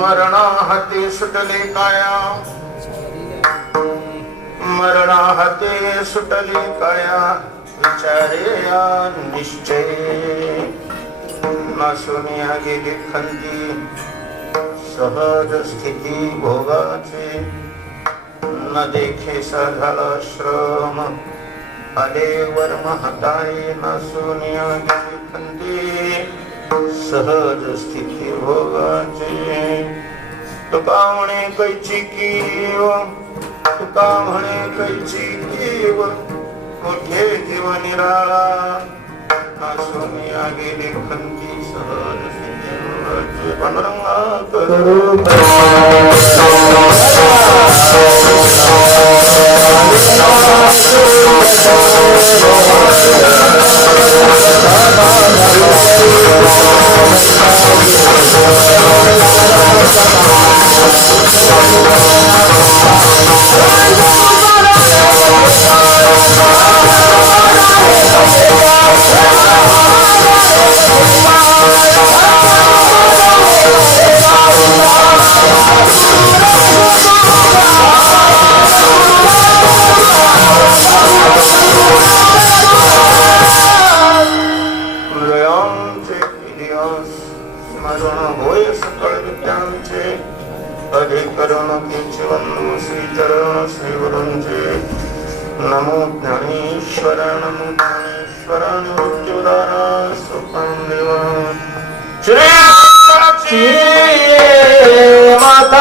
मरणाहते सुटले काया, मरणाहते सुटले काया, विचारे या निश्चय नसुनिया गेली खंती सहज स्थिती भोगाचे न देखे झाला श्रम आले वर्म हताई नसुनिया गेली खंती सहज स्थिती भोगाचे तुका म्हणे कैची कीव तुका म्हणे कैची कीव मोठे जीव निराळा नासुनिया गेली खंती सहज स्थिती भोगाचे पांडुरंगा करू नमो ज्ञानेश्वर नमो ज्ञानेश्वर मृत्युदारा सुखं देवा श्री माता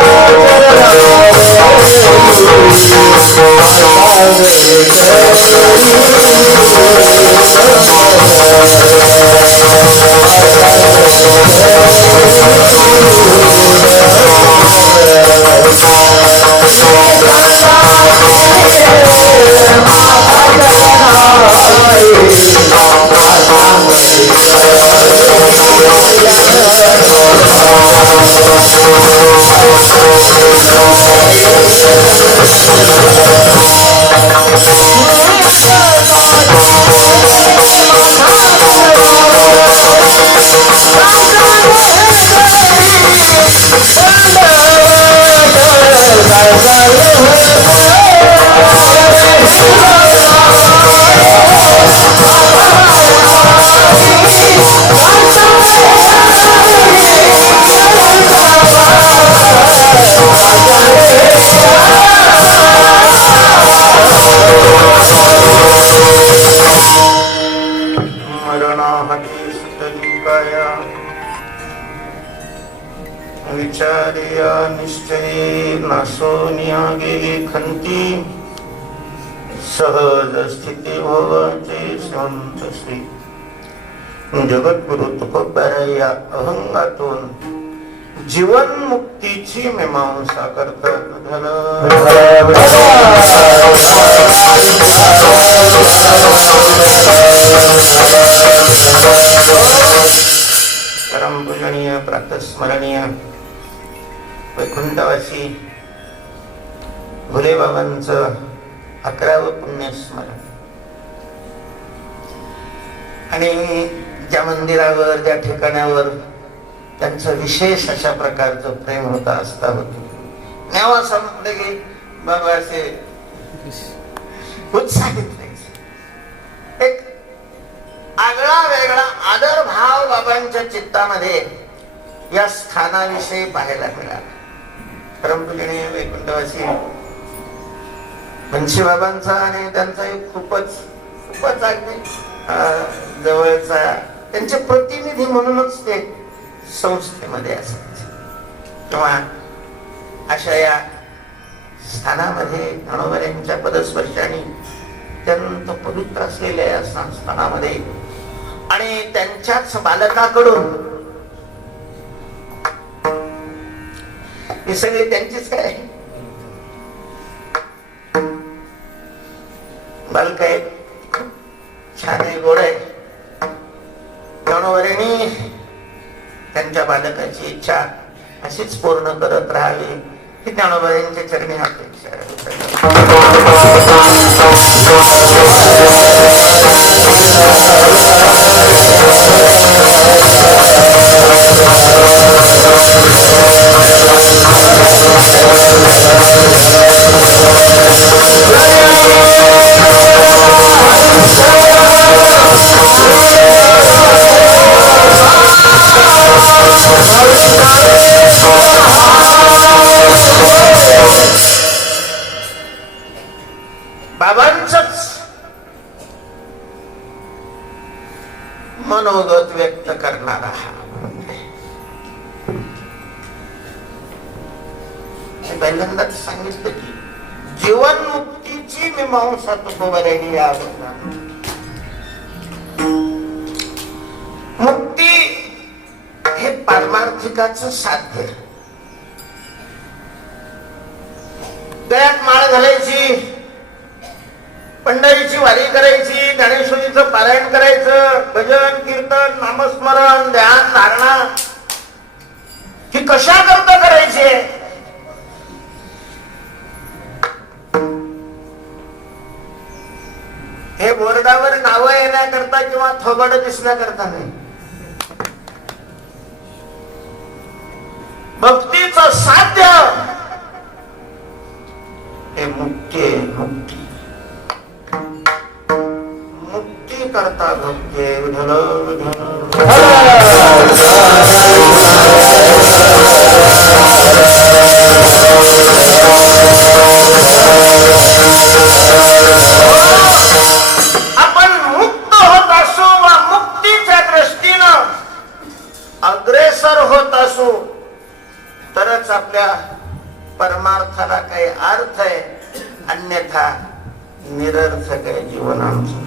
विचारिया निश्चय नासोनिया गेली खंती सहज स्थिती भोगाचे शांत श्री जगद्गुरु तुकोबाराया अभंगातून जीवन मुक्तीची मीमांसा करतात. परमपूजनीय प्रातस्मरणीय वैकुंठवासी भोलेबाबांचं 11वं पुण्यस्मरण आणि ज्या मंदिरावर ज्या ठिकाणावर त्यांचं विशेष अशा प्रकारचं प्रेम होता आस्था होती तेव्हा असं म्हटलं की बाबा असे उत्साहित व्हायचे. एक आगळा वेगळा आदर भाव बाबांच्या चित्तामध्ये या स्थानाविषयी पाहायला मिळाला. परमपूजनीय वैकुंठवासी मुंशी बाबांचा आणि त्यांचा एक खूपच अगदी जवळचा त्यांचे प्रतिनिधी म्हणूनच ते संस्थेमध्ये असायचे किंवा अशा या स्थानामध्ये ज्ञानोबा पदस्पर्शाने अत्यंत पवित्र असलेल्या या स्थानामध्ये आणि त्यांच्याच बालकाकडून हे सगळे त्यांचीच काय बालक आहे, छान आहे, गोड आहे, बालकाची इच्छा अशीच पूर्ण करत राहावी ही ज्ञानोबाईंच्या चरणी अपेक्षा बाबांचंच मनोगत व्यक्त करणारा हा पहिल्यांदाच सांगितलं की जीवनमुक्तीची मीमांसा तुकोबारायला आवडणार. मुक्ती हे पारमार्थिकाचं साध्य. गळ्यात माळ घालायची, पंढरीची वारी करायची, ज्ञानेश्वरीचं पारायण करायचं, भजन कीर्तन नामस्मरण ध्यान धारणा ही कशा करता करायची? हे बोर्डावर नावं येण्याकरता किंवा थोबड दिसण्याकरता नाही. भक्तीचं साध्य हे मुक्ती. मुक्ती करता भक्ती आपण मुक्त होत असू वा मुक्तीच्या दृष्टीनं अग्रेसर होत असू तरच आपल्या परमार्थाला काही अर्थ आहे, अन्यथा निरर्थक आहे जीवन आमचं.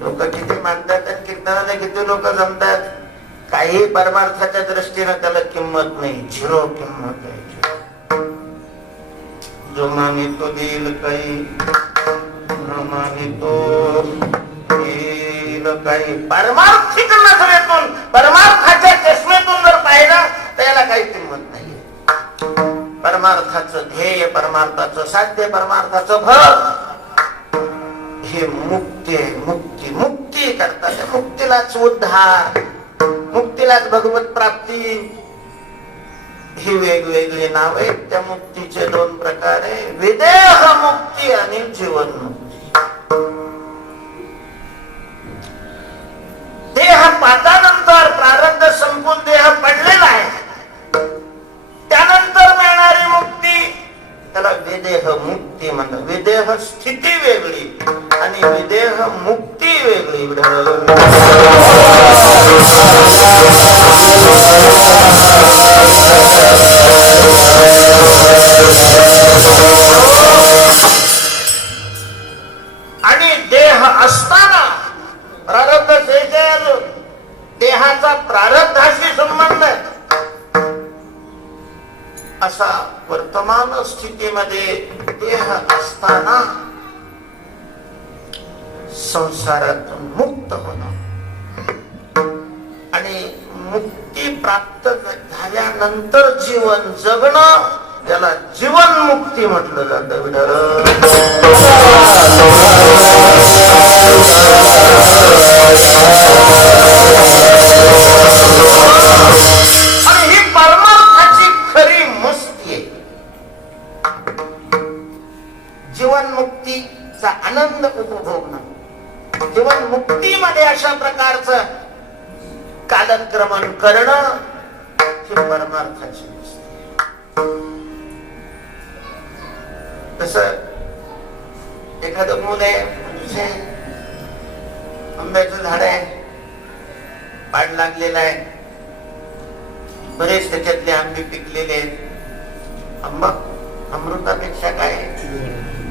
लोक किती मानतात आणि कीर्तनाला किती लोक जमतात, काही परमार्थाच्या दृष्टीनं त्याला किंमत नाही, झिरो किंमत आहे. जो मानितो देईल काही, न मानितो देईल काही. परमार्थिक नजरेतून परमार्थाच्या चष्मेतून जर पाहिलं तर याला काही किंमत नाही. परमार्थाचं ध्येय, परमार्थाचं साध्य, परमार्थाचं फळ हे मुक्ती आहे. मुक्ती करतात. मुक्तीलाच उद्धार, मुक्तीलाच भगवत प्राप्ती ही वेगवेगळी नाव आहेत. त्या मुक्तीचे दोन प्रकार आहे, विदेह मुक्ती आणि जीवन मुक्ती. देह पातानंतर प्रारब्ध संपून देह पडलेला आहे, त्यानंतर मिळणारी मुक्ती त्याला विदेह मुक्ती म्हणतात. विदेह स्थिती वेगळी आणि विदेह मुक्ती वेगळी. आणि देह असताना प्रारब्ध देहाचा प्रारब्धाशी संबंध आहे असा वर्तमान स्थितीमध्ये देह असताना संसारातून मुक्त होणं आणि मुक्ती प्राप्त झाल्यानंतर जीवन जगणं त्याला जीवन मुक्ती म्हटलं जातं. आणि ही परमार्थाची खरी मस्ती आहे. जीवन मुक्तीचा आनंद उपभोगणं, जीवन मुक्तीमध्ये अशा प्रकारचं कालक्रमण करणं ही परमार्थाची तस एखादं मूल आहे, आंब्याचं झाड आहे, पाड लागलेला आहे, बरेच त्याच्यातले आंबे पिकलेले आहेत. आंबा अमृतापेक्षा काय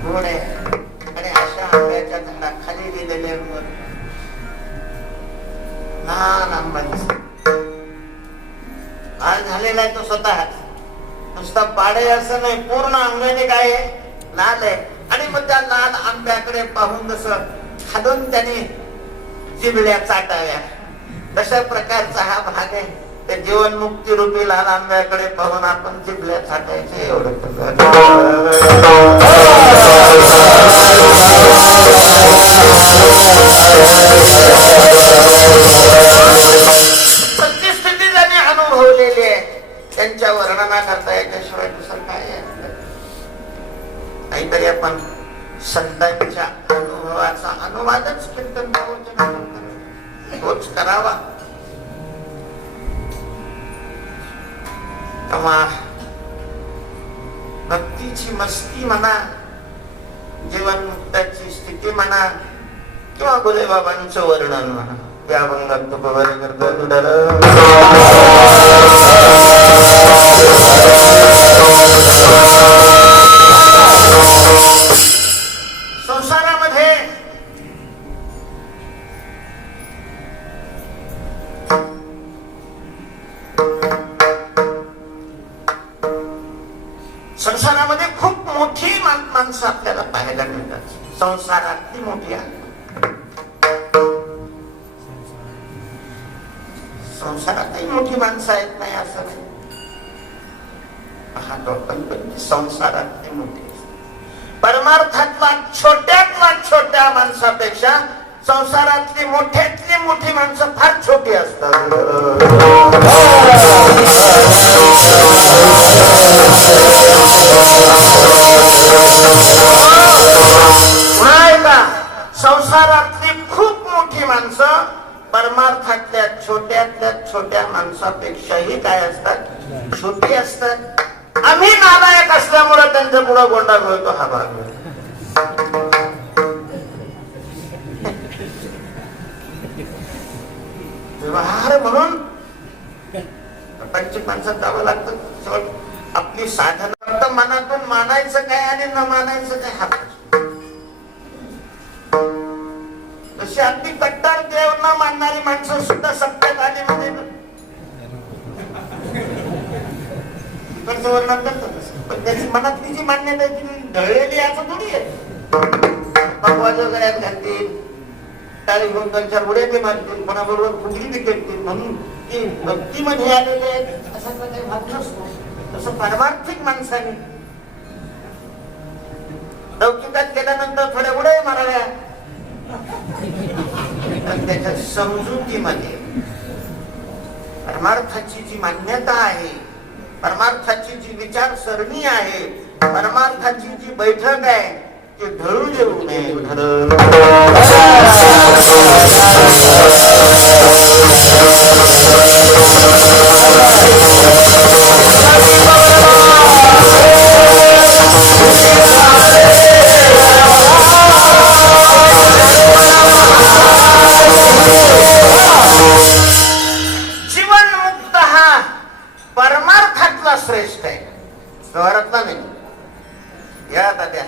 गोड आहे. आणि अशा आंब्याच्या झाडाखाली गेलेले लहान आंबा आज झालेला आहे तो स्वतः नुसता पाडे असं नाही, पूर्ण अंगाने काय आहे लाल आहे. आणि मग त्या लाल आंब्याकडे पाहून जसं खालून त्याने जिभल्या चाटाव्या तशा प्रकारचा हा भाग आहे. ते जीवनमुक्ती रूपी लहान आंब्याकडे पाहून आपण जिभल्या छाटायचे एवढं. सत्यस्थिती ज्यांनी अनुभवलेली आहे त्यांच्या वर्णनाकरता याच्याशिवाय दुसरं काय आहे? नाहीतरी आपण संतांच्या अनुभवाचा अनुवादच कीर्तन तोच करावा. तेव्हा भक्तीची मस्ती म्हणा, जीवनमुक्ताची स्थिती म्हणा, किंवा भोलेबाबांचं वर्णन म्हणा, त्या अभंगात तुकोबारे करतात. संसारामध्ये संसारामध्ये खूप मोठी माणसं आपल्याला पाहायला मिळतात. संसारातली मोठी आहे. संसारातही मोठी माणसं आहेत नाही असं नाही. पण संसारातली मोठी परमार्थातला छोट्यातला छोट्या माणसापेक्षा संसारातली मोठ्यातली मोठी माणसं फार छोटी असतात. संसारातली खूप मोठी माणसं परमार्थातल्या छोट्यातल्या छोट्या माणसापेक्षाही काय असतात? छोटी असतात. आम्ही नालायक असल्यामुळे त्यांच्या पुढे गोंडा मिळतो हा भाग. व्यवहार म्हणून पंच माणसात जावं लागतं. आपली साधना मनातून मानायचं काय आणि न मानायचं काय हा. तशी अगदी कट्टर देव न मानणारी माणसं सुद्धा सत्यात आली म्हणजे वर्णन करतात. पण त्याची मनातली जी मान्यता आहे ती ढळलेली असं थोडी आहे. भगवाच्या गळ्यात घालतील, टाळी घेऊन त्यांच्या उड्या ते मारतील, कोणाबरोबर फुगडी ते करतील म्हणून ती भक्ती मध्ये आलेले आहेत असा काही भाग नसतो. तसं पारमार्थिक माणसाने लौकिकात केल्यानंतर थोड्या उड्या माराव्या, पण त्याच्या समजुतीमध्ये परमार्थाची जी मान्यता आहे, परमार्थाची जी विचारसरणी आहे, परमार्थाची जी बैठक आहे ती ढळू देऊ नये. जीवनमुक्त हा परमार्थातला श्रेष्ठ आहे, व्यवहारातला नाही. या तात्या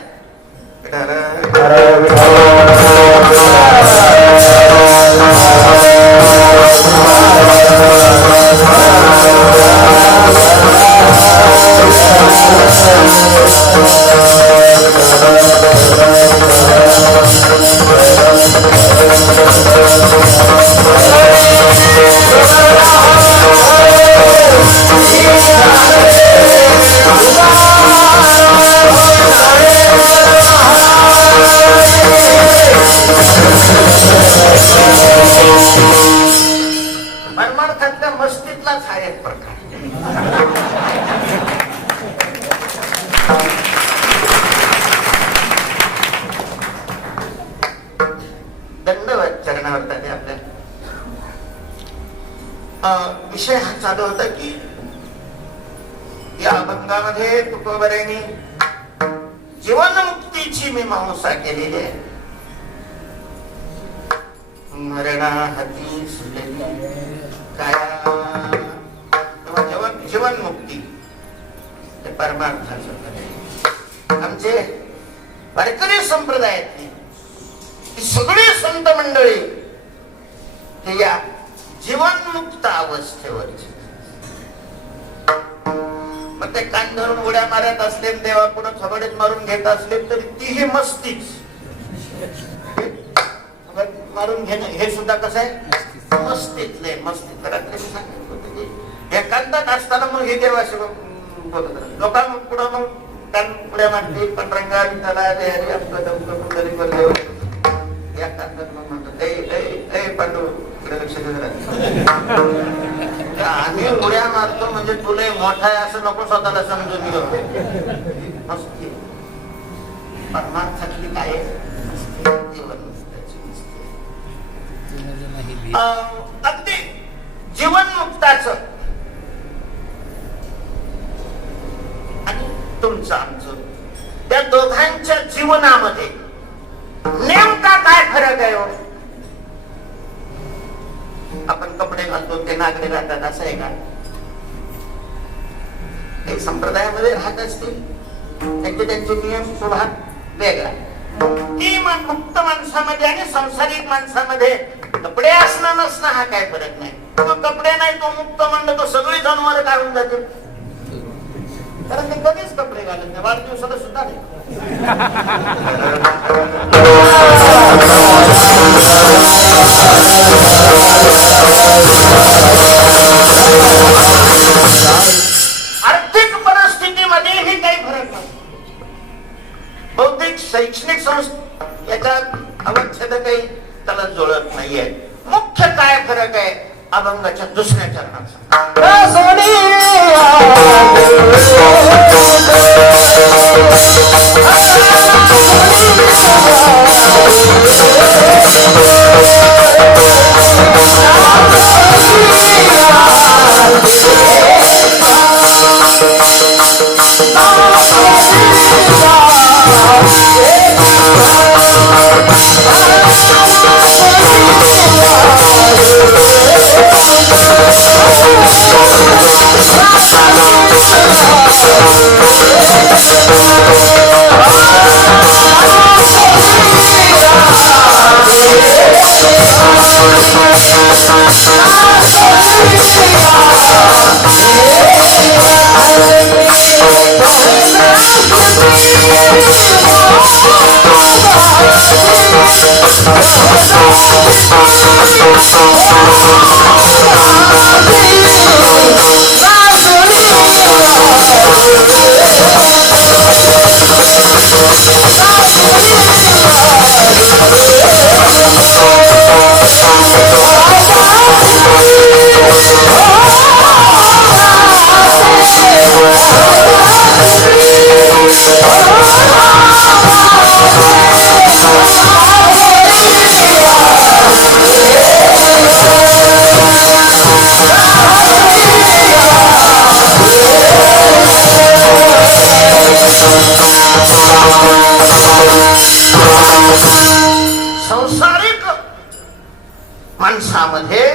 परमार्थातल्या मस्तीतलाच हा एक प्रकार. दंडवत चरणावर तात्या आपल्या विषय हा चालू होता की या अभंगामध्ये तुकोबारायांनी जीवनमुक्तीची मीमांसा केलेली आहे. मरणा हाती सुटली काया, जीवनमुक्ती ते परमार्थाचं. आमचे वारकरी संप्रदायातली सगळी संत मंडळी हे या जीवनमुक्त अवस्थेवरची. मग ते कान धरून उड्या मारत असले, देवा पुढे थोबडीत मारून घेत असले तरी तीही मस्तीच. मारून घेणं हे सुद्धा कसं आहे मस्तीतले मस्तीत. रात्री सांगितलं होतं की एकांतात असताना मग हे देवाशी बोलत राहत लोकांपुढं मग कान पुढे म्हणते पण रंगा त्याला आपलं दमकं कुठतरी बोलले एकांतात मग म्हणतात ए पांडू इकडे लक्ष देत आम्ही उड्या मारतो म्हणजे तुला मोठा आहे असं नको स्वतःला समजून घेऊ. मस्ती परमार्थातली काय अगदी जीवनमुक्ताच आणि तुमचं आमचं त्या दोघांच्या जीवनामध्ये नेमका काय फरक आहे? आपण कपडे घालतो ते नागडे राहतात असं आहे का? एक संप्रदायामध्ये राहत असतील त्यांचे नियम स्वभाव वेगळा. ती मुक्त माणसामध्ये आणि संसारिक माणसामध्ये कपडे असणं नसणं हा काय फरक नाही. तो कपडे नाही तो मुक्त म्हणलं तो सगळी जनावर काढून जाते कारण ते कधीच कपडे घालत नाही. वाढदिवसाला सुद्धा नाही. आर्थिक परिस्थितीमध्येही काही फरक नाही. बौद्धिक शैक्षणिक संस्था याच्यात अवच्छेद काही त्याला जुळत नाहीये. मुख्य काय फरक आहे? अभंगाच्या दुसऱ्या चरणाचा संसारिक माणसामध्ये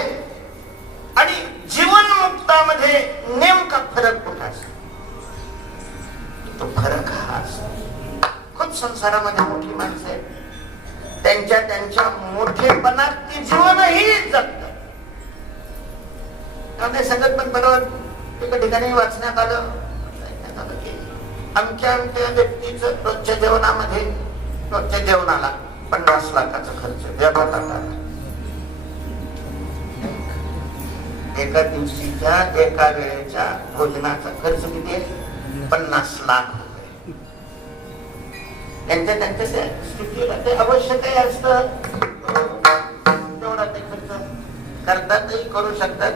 आणि जीवनमुक्तामध्ये नेमका फरक कुठे असतो? तो फरक हा असतो. खूप संसारामध्ये मोठी माणसं आहेत त्यांच्या मोठेपणात ती जीवनही जगतात. सांगत पण परत एका ठिकाणी वाचण्यात आलं की आमच्या व्यक्तीचं रोजच्या जेवणाला 50 लाखाचा खर्च व्यवहारात आला. एका दिवशीच्या एका वेळेच्या भोजनाचा खर्च किती आहे? 50 लाख रुपये. त्यांच्या स्थितीला ते अवश्य काही असतं तेवढा ते खर्च करतातही करू शकतात.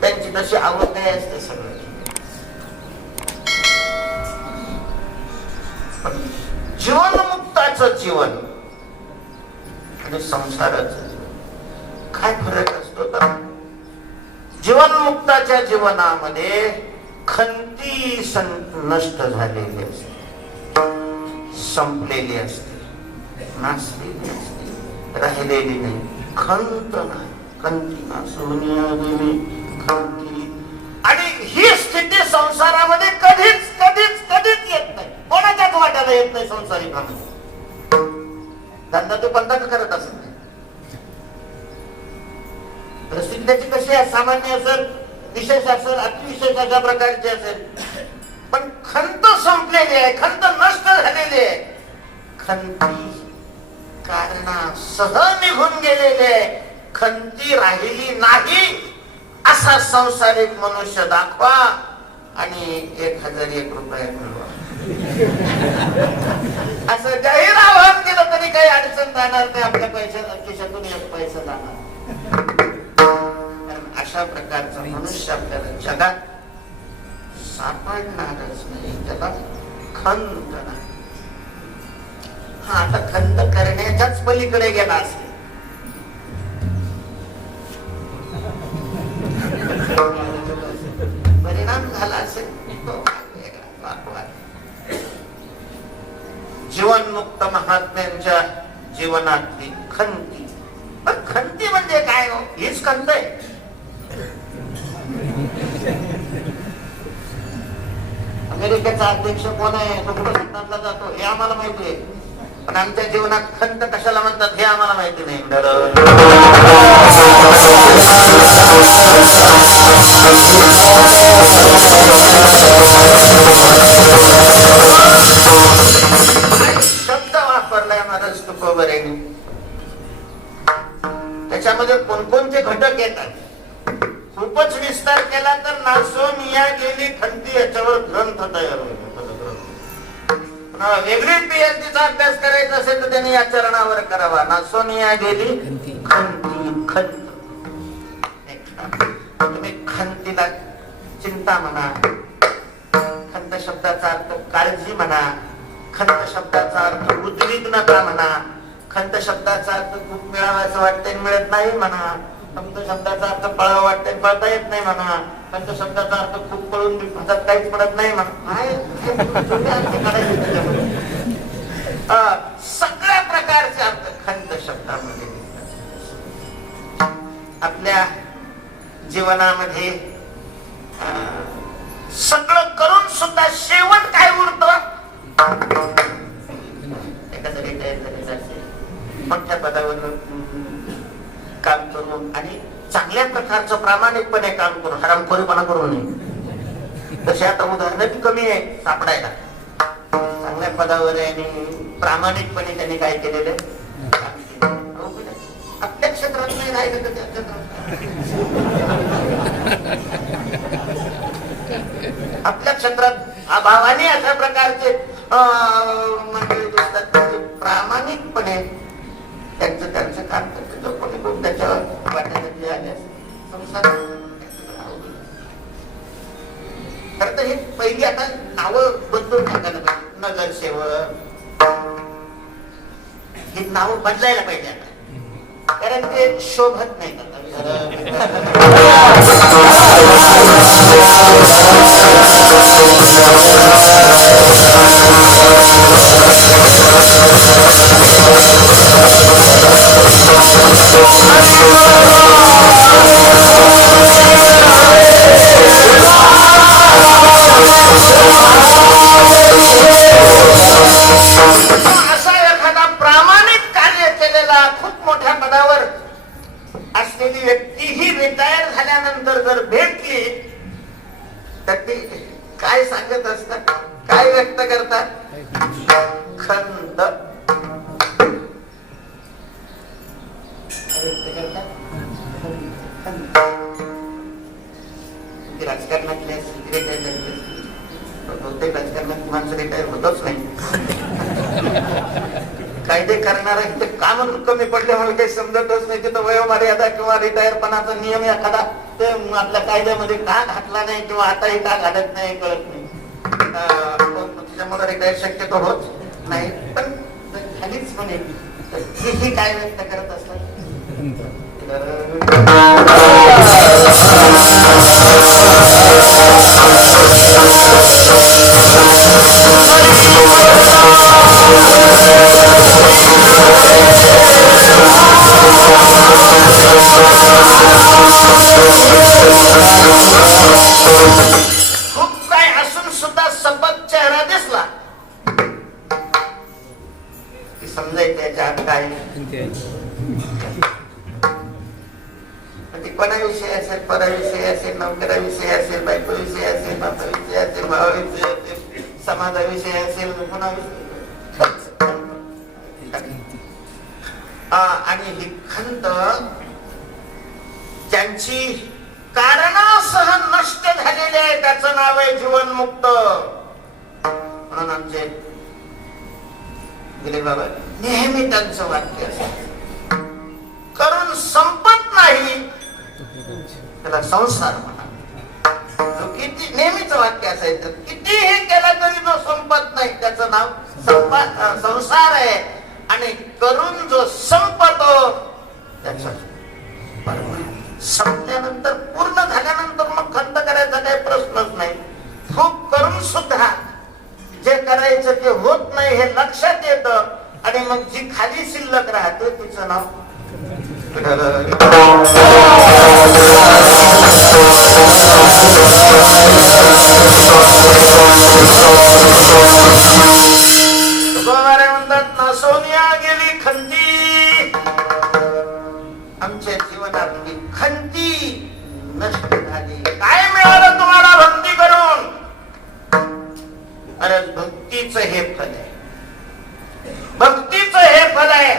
त्यांची तशी आवड काय असते सगळं. जीवनमुक्ताचं जीवन आणि संसाराचं जीवन काय फरक असतो? तर जीवनमुक्ताच्या जीवनामध्ये खंती नष्ट झालेली असते, संपलेली असते, नासलेली असते, राहिलेली नाही. खंत नाही. खंती नासवणी खंती. आणि ही स्थिती संसारामध्ये कधीच कधीच कधीच येत नाही. कोणाच्याच वाट्याला येत नाही संसारिकामध्ये. धंदा तो बंद करत असत नाही. परिस्थिती त्याची कशी आहे? सामान्य असेल, विशेष असेल, अतिविशेष अशा प्रकारची असेल, पण खंत संपलेली आहे, खंत नष्ट झालेली आहे. खंती कारणासह निघून गेलेले, खंती राहिली नाही असा संसारिक मनुष्य दाखवा आणि 1001 रुपये मिळवा. असं जाहीर आवाहन केलं तरी काही अडचण जाणार नाही. आपल्या पैशाचा खिशातून 1 पैसा जाणार. अशा प्रकारचा मनुष्य आपल्याला जगात सापडणारच नाही. त्याला खंत नाही. हा आता खंत करण्याच्याच पलीकडे गेला असेल. परिणाम झाला असेल जीवनमुक्त महात्म्यांच्या जीवनातली खंती. पण खंती म्हणजे काय हो? हीच खंत आहे. अमेरिकेचा अध्यक्ष कोण आहे, तो कुठं सत्तातला जातो हे आम्हाला माहिती आहे, पण आमच्या जीवनात खंत कशाला म्हणतात हे आम्हाला माहिती नाही. शब्द वापरलाय महाराज तुकोबरेने. त्याच्यामध्ये कोणकोणते घटक येतात खूपच विस्तार केला तर नासोनिया गेली खंती याच्यावर ग्रंथ तयार होईल. वेगळी पीएचडीचा अभ्यास करायचा असेल तर त्यांनी या चरणावर करावा. नासोनिया गेली खंती. खंत तुम्ही खंतीला चिंता म्हणा, खंत शब्दाचा अर्थ काळजी म्हणा, खंत शब्दाचा अर्थ उद्विग्नता म्हणा, खंत शब्दाचा अर्थ खूप मिळावायचं वाटतंय मिळत नाही म्हणा, खंत शब्दाचा अर्थ पळावं वाटतंय पळता येत नाही म्हणा, खंत शब्दाचा अर्थ खूप पळून हातात काहीच पडत नाही म्हणा. सगळ्या प्रकारचे अर्थ खंत शब्दामध्ये. आपल्या जीवनामध्ये सगळं करून सुद्धा शेवट काय उरत? एखादा रिटायर झालेला असेल, मोठ्या पदावर काम करून आणि चांगल्या प्रकारचं प्रामाणिकपणे काम करून, हरामखोरीपणा करू नये. तसे आता उदाहरणं कमी आहे सापडायला. चांगल्या पदावर आहे आणि प्रामाणिकपणे त्यांनी काय केलेलं आपल्या क्षेत्रात नाही राहिलं तर त्या क्षेत्रात, आपल्या क्षेत्रात अभावाने अशा प्रकारचे मंडळी दिसतात प्रामाणिकपणे त्यांचं काम करतात. जो कोणी खूप त्याच्यावर वाटण्यासाठी आले संसार खरं तर हे पहिली आता नावं बदलून टाकायला पाहिजे. नगरसेवक ही नावं बदलायला पाहिजे आता, कारण ते शोभत नाही. असा एखादा प्रामाणिक कार्य केलेला खूप मोठ्या पदावर असलेली व्यक्ती ही रिटायर झाल्यानंतर जर भेटली तर ती काय सांगत असतात, काय व्यक्त करतात? खंत व्यक्त करतात. राजकारणातले रिटायर झालेले बहुतेक राजकारणात माणसं रिटायर होतच नाही. कायदे करणारा इथे काम कमी पडल्यामुळे काही समजतच नाही. तिथं वयोमर्यादा किंवा रिटायरपणाचा नियम एखादा ते आपल्या कायद्यामध्ये का घातला नाही किंवा आताही का घालत नाही कळत नाही. त्याच्यामुळे रिटायर शक्यतो होत नाही. पण खालीच म्हणे ही काय व्यक्त करत असतात? खूप काय असून सुद्धा सपक चेहरा दिसला की समजायचं त्याच्यात काय. कोणाविषयी असेल, पराविषयी असेल, नोकराविषयी असेल, बायकोविषयी असेल, बापाविषयी असेल, भावाविषयी असेल, समाजाविषयी असेल, कोणाविषयी आणि ही खंत ज्यांची कारणासह नष्ट झालेली आहे त्याचं नाव आहे जीवनमुक्त. म्हणून आमचे गेले बाबा नेहमी त्यांचं वाक्य असतं, करून संपत नाही त्याला संसार म्हणा. किती नेहमीच वाक्य असायचं, किती हे केलं तरी जो संपत नाही त्याचं नाव संसार आहे. आणि करून जो संपतो त्याचा संपल्यानंतर पूर्ण झाल्यानंतर मग खंत करायचा काही प्रश्नच नाही. खूप करून सुद्धा जे करायचं ते होत नाही हे लक्षात येतं आणि मग जी खाली शिल्लक राहते तिचं नाव म्हणतात ना. सोनिया गेली खंती, आमच्या जीवनातली खंती नष्ट झाली. काय मिळालं तुम्हाला भक्ती करून? अरे भक्तीचं हे फल आहे, भक्तीचं हे फल आहे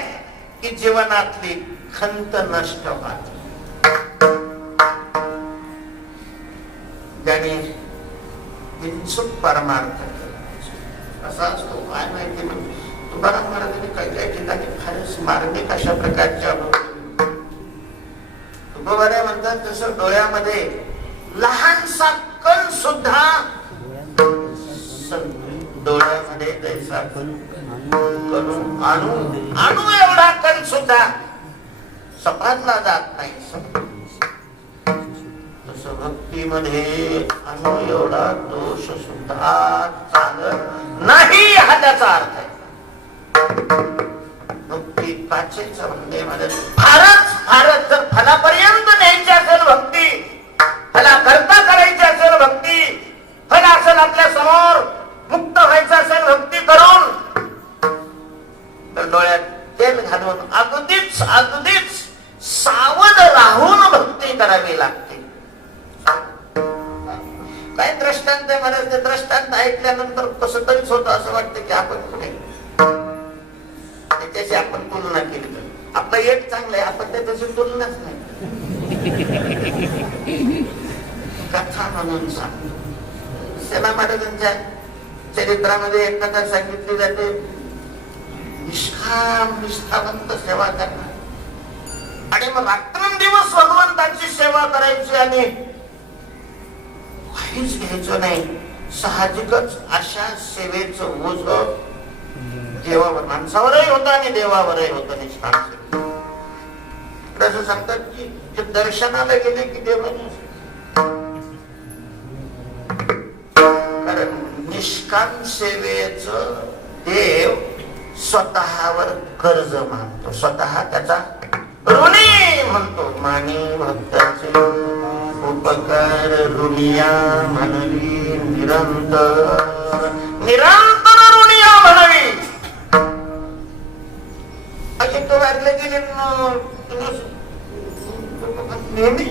की जीवनातली खंत नष्ट होते. ज्याने बिनचूक परमार्थ केला असा असतो. काय माहिती म्हणजे तुकाराम महाराजांनी काही काही ठिकाणी फारच मार्मिक अशा प्रकारच्या तुकोबारे म्हणतात तसं डोळ्यामध्ये लहानसा कण सुद्धा डोळ्यामध्ये तैसा करून अणू एवढा कण सुद्धा सपाटला जात नाही. तसं भक्तीमध्ये अणू एवढा दोष सुद्धा चालत नाही हा त्याचा अर्थ आहे. भक्ती काचेचं म्हणजे फारच जर फलापर्यंत न्यायची असेल भक्ती, फला करता करायची असेल भक्ती, फल असेल आपल्या समोर, मुक्त व्हायचं असेल भक्ती करून, तर डोळ्यात तेल घालून अगदीच सावध राहून भक्ती करावी लागते. काय दृष्टांत आहे महाराज, ते दृष्टांत ऐकल्यानंतर कसं तरीच होतं, असं वाटतं की आपण कुठे त्याच्याशी आपण तुलना केली तर आपलं एक चांगलं आहे, आपण त्याच्याशी तुलनाच नाही. कथा म्हणून सांगतो. सेना महाराजांच्या चरित्रामध्ये एक कथा सांगितली जाते. निष्काम निष्ठावंत सेवा करणार आणि मग रात्रंदिवस भगवंताची सेवा करायची आणि काहीच घ्यायचं नाही. साहजिकच अशा सेवेचं ओझ देवावर माणसावरही होतं आणि देवावरही होतं. निष्काम असं सांगतात की ते दर्शनाला गेले की देवाने, कारण निष्काम सेवेचं देव स्वतःवर कर्ज मानतो, स्वतः त्याचा ऋणी म्हणतो. मानी भक्ताचे उपकार ऋणिया म्हणवी निरंतर ऋणिया म्हणवी. तो वारले गेले नेहमी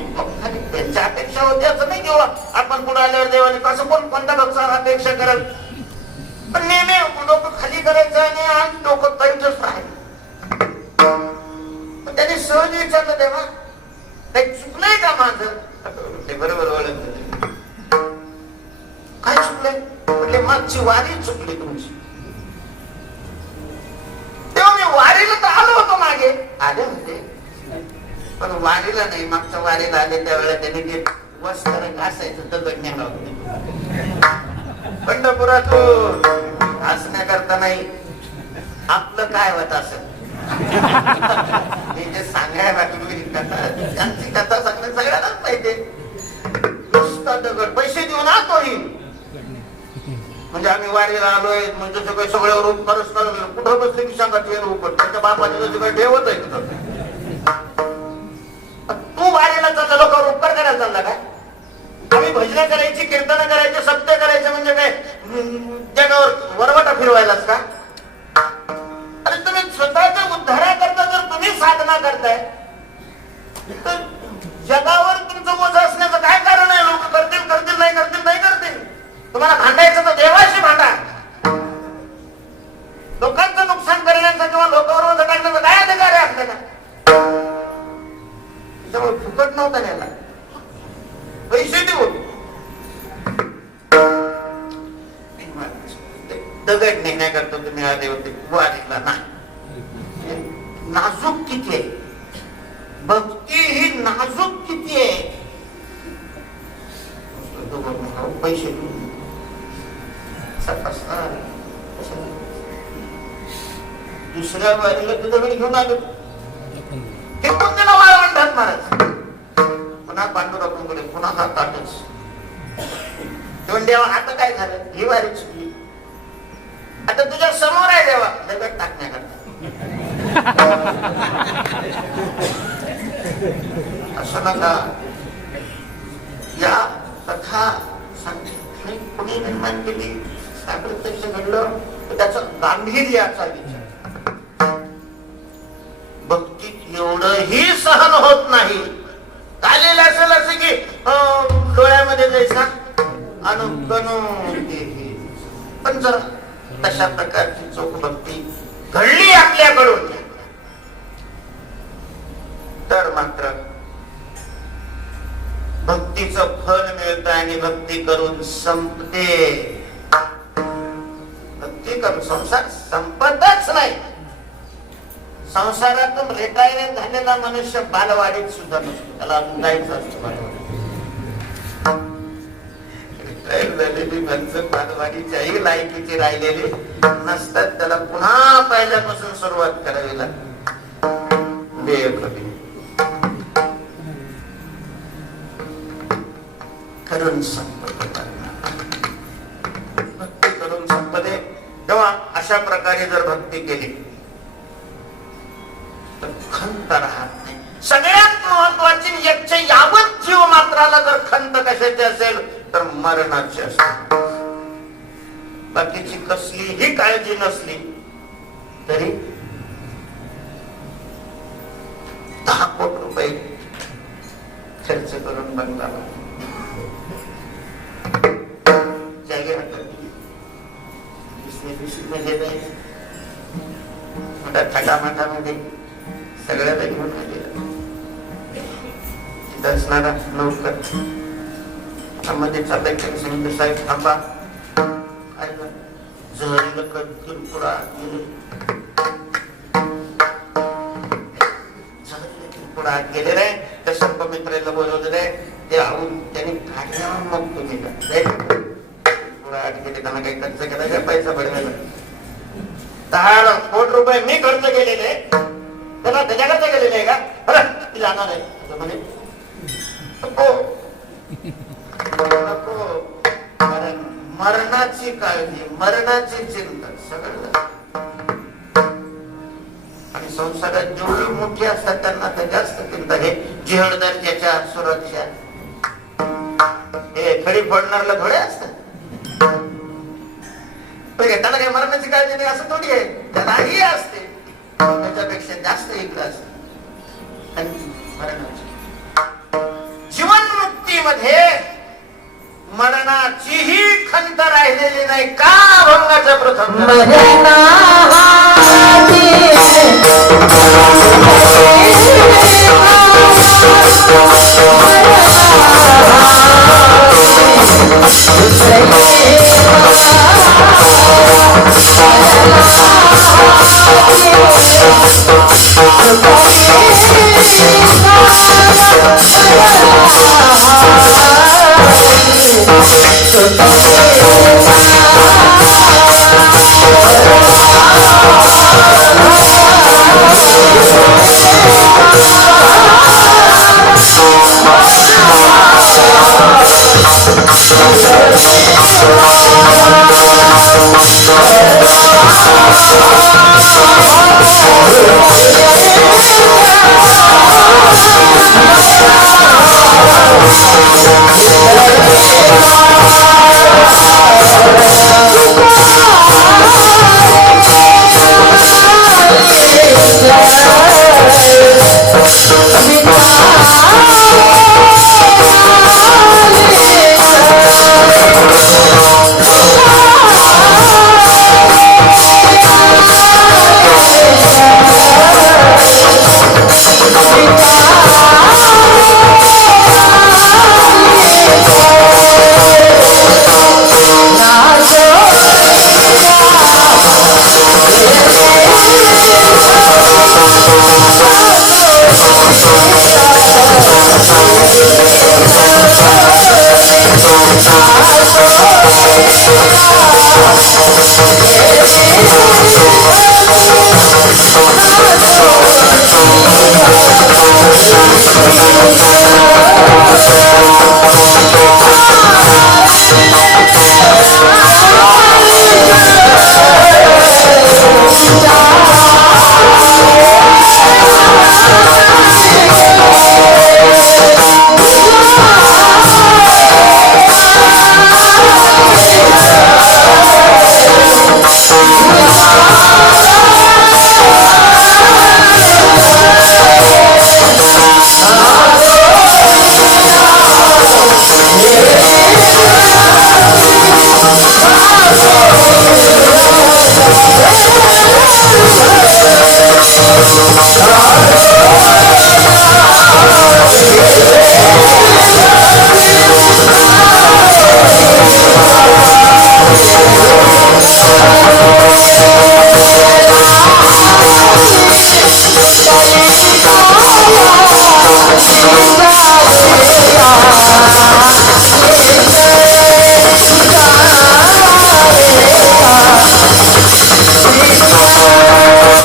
त्यांच्या अपेक्षा होती असं नाही किंवा आपण पुढे आल्यावर देवाने कसं कोणत्या भक्ताला अपेक्षा करत, पण नेहमी डोकं खाली करायचं आणि आज डोकं कैटच राहील. त्याने सहज विचारलं तेव्हा काही चुकलंय का माझं? ते बरोबर ओळखलं. काय चुकलंय म्हटले मागची वारी चुकली तुमची. तेव्हा मी वारीला तर आलो होतो, मागे आले होते पण वारीला नाही. मागच्या वारीला आले त्यावेळेला त्यांनी ते वस्त्र घासायचं दगड न्यायला होते पंढरपुरातून. हसण्याकरता नाही, आपलं काय होत असेल ते सांगायला लागली कथा. त्यांची कथा सांगणं सगळ्यांनाच पाहिजे. नुसता दगड पैसे देऊन तोही म्हणजे आम्ही वारीला आलोय म्हणजे सगळ्यावर उपकारच करत कुठं बसले की सांगा ते उपकार त्यांच्या बापाने सगळं ठेवत आहे तिथं. तू वारीला चालला लोकांवर उपकार करायला चालला काय? आम्ही भजनं करायची, कीर्तन करायचे, सत्य करायचे म्हणजे काय जगावर वरवटा फिरवायलाच का? अरे तुम्ही स्वतःच्या उद्धाराकरता जर तुम्ही साधना करताय तर जगावर तुमचं बोझ असण्याचं काय कारण आहे? लोक करतील करतील नाही करतील नाही करतील. तुम्हाला भांडायचं तर देवाशी भांडा. लोकांचं नुकसान करण्याचा किंवा लोकांवर टाकण्याचा काय अधिकार आहे आपल्याला? फुकट नव्हता नेला, पैसे देऊन. दगड नेण्याकरता तुम्ही आले होते वारीला नाही. नाजूक किती आहे भक्ती, ही नाजूक किती आहे. पैसे दुसऱ्या वारीला तुझं वेळ घेऊन आलो, हे पण त्याला वाळ म्हणतात महाराज. पुन्हा पांडुरंगाकडे पुन्हा हा ताटच ठेवून देवा. आता काय झालं, ही वारी चुकली, आता तुझ्या समोर आहे देवा दगड टाकण्याकरता. असं नका. या कथा कोणी निर्माण केली, प्रत्यक्ष घडलं, तर त्याचं गांभीर्याचा विचार. भक्तीत एवढंही सहन होत नाही. आलेलं असेल असं की डोळ्यामध्ये जायचा अनुकनो, पण जर तशा प्रकारची चोख भक्ती घडली आपल्याकडून तर मात्र भक्तीचं फल मिळतं आणि भक्ती करून संपते. भक्ती करून संसार संपतच नाही. संसारातून रिटायर झालेला मनुष्य बालवाडीत सुद्धा नसतो, त्याला अजून जायचं असतं बालवाडीत. रिटायर झालेली माणसं बालवाडीच्याही लायकीची राहिलेली नसतात, त्याला पुन्हा पहिल्यापासून सुरुवात करावी लागते. करून संपत भक्ती करून संपदे. तेव्हा अशा प्रकारे जर भक्ती केली तर खंत राहत नाही. सगळ्यात महत्वाची याच्या यावत जीव मात्राला जर खंत कशाची असेल तर मरणाची असते. बाकीची कसलीही काळजी नसली तरी 10 कोटी रुपये खर्च करून बंगला मोठ्या थाटामाटामध्ये सगळ्याला घेऊन आलेला असणारा नौकर मध्ये चाललाय सांगितलं साहेब थांबा, जहरीला किरपुडा गेलेलं आहे. त्या संप मित्राला बोलवलेलं आहे, ते आवून त्यांनी काढल्या. मग तुम्ही त्यांना काही खर्च केला का पैसा पडलेला 10 कोटी रुपये मी खर्च केलेले, त्याला त्याच्याकरता गेलेले आहे का? बरं ती जाणार आहे असं म्हणे. मरणाची काळजी, मरणाची चिंता सगळं. आणि संसारात जेवढी मोठी असतात त्यांना तर जास्त चिंता हे जिहड दर्जाच्या सुरक्षा. हे खडी फोडणारला थोडे असतात. त्याला काही मरणाची काळजी नाही असं थोडी आहे, त्यालाही असते, त्याच्यापेक्षा जास्त इकडं असते मरणाची. जीवनमुक्तीमध्ये मरणाचीही खंत राहिलेली नाही. का भंगाचा प्रथम